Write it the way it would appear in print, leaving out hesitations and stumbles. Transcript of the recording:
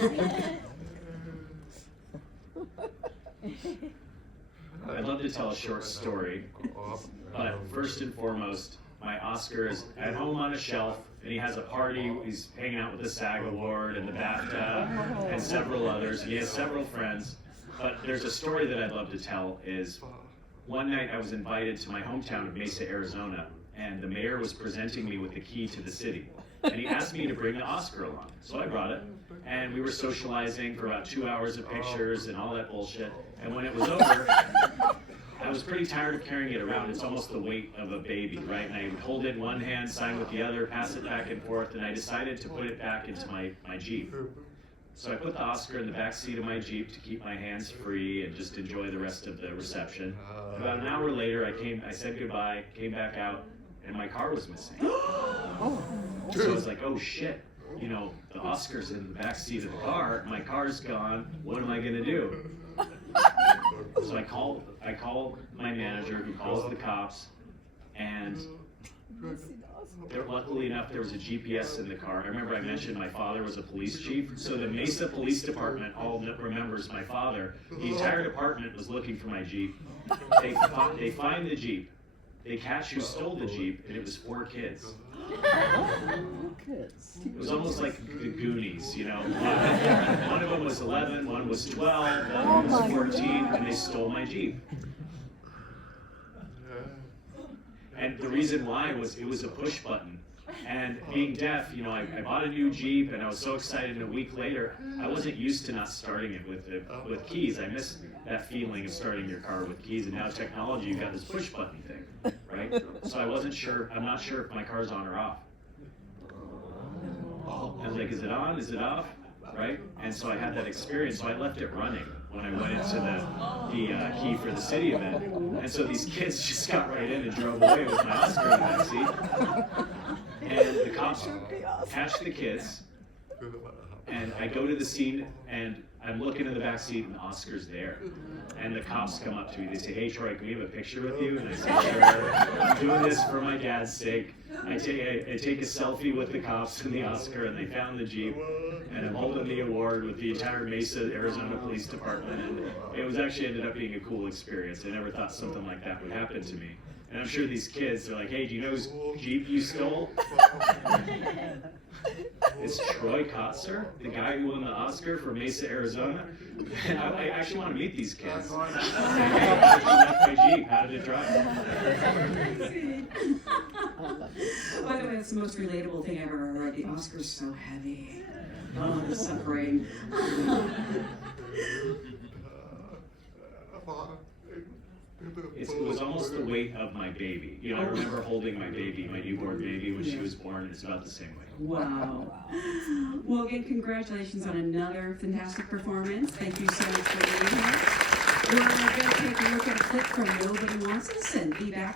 I'd love to tell a short story, but first and foremost, my Oscar is at home on a shelf, and he has a party. He's hanging out with the SAG Award and the BAFTA and several others. He has several friends, but there's a story that I'd love to tell is one night I was invited to my hometown of Mesa, Arizona, and the mayor was presenting me with the key to the city. And he asked me to bring the Oscar along. So I brought it, and we were socializing for about 2 hours of pictures and all that bullshit. And when it was over, I was pretty tired of carrying it around. It's almost the weight of a baby, right? And I would hold it in one hand, sign with the other, pass it back and forth, and I decided to put it back into my Jeep. So I put the Oscar in the back seat of my Jeep to keep my hands free and just enjoy the rest of the reception. About an hour later, I said goodbye, came back out, and my car was missing. So I was like, oh shit, you know, the Oscar's in the back seat of the car, my car's gone, what am I gonna do? So I called my manager, who calls the cops, and luckily enough there was a GPS in the car. I remember I mentioned my father was a police chief, so the Mesa Police Department all remembers my father. The entire department was looking for my Jeep. They find the Jeep. They catch who stole the Jeep, and it was 4 kids. It was almost like the Goonies, you know. One of them was 11, one was 12, one was 14, and they stole my Jeep. And the reason why was it was a push button. And being deaf, you know, I bought a new Jeep, and I was so excited, and a week later, I wasn't used to not starting it with keys. I miss that feeling of starting your car with keys, and now technology, you've got this push button thing, right? So I'm not sure if my car's on or off. I was like, is it on, is it off, right? And so I had that experience, so I left it running when I went into the key for the city event. And so these kids just got right in and drove away with my Oscar in the backseat. And the cops catch the kids, and I go to the scene, and I'm looking in the back seat, and the Oscar's there. And the cops come up to me. They say, "Hey, Troy, can we have a picture with you?" And I say, "Sure. I'm doing this for my dad's sake." I take a selfie with the cops and the Oscar, and they found the Jeep, and I'm holding the award with the entire Mesa, Arizona Police Department, and it was actually ended up being a cool experience. I never thought something like that would happen to me. And I'm sure these kids are like, "Hey, do you know whose Jeep you stole?" It's Troy Kotsur, the guy who won the Oscar for Mesa, Arizona. And I actually want to meet these kids. How did my Jeep? How did it drive? By the way, that's the most relatable thing I've ever heard. The Oscar's so heavy. Oh, the suffering. It was almost the weight of my baby. You know, I remember holding my baby, my newborn baby, when she was born, and it's about the same weight. Wow. Well, again, congratulations on another fantastic performance. Thank you so much for being here. We're going to take a look at a clip from Nobody Wants to Listen. Be back.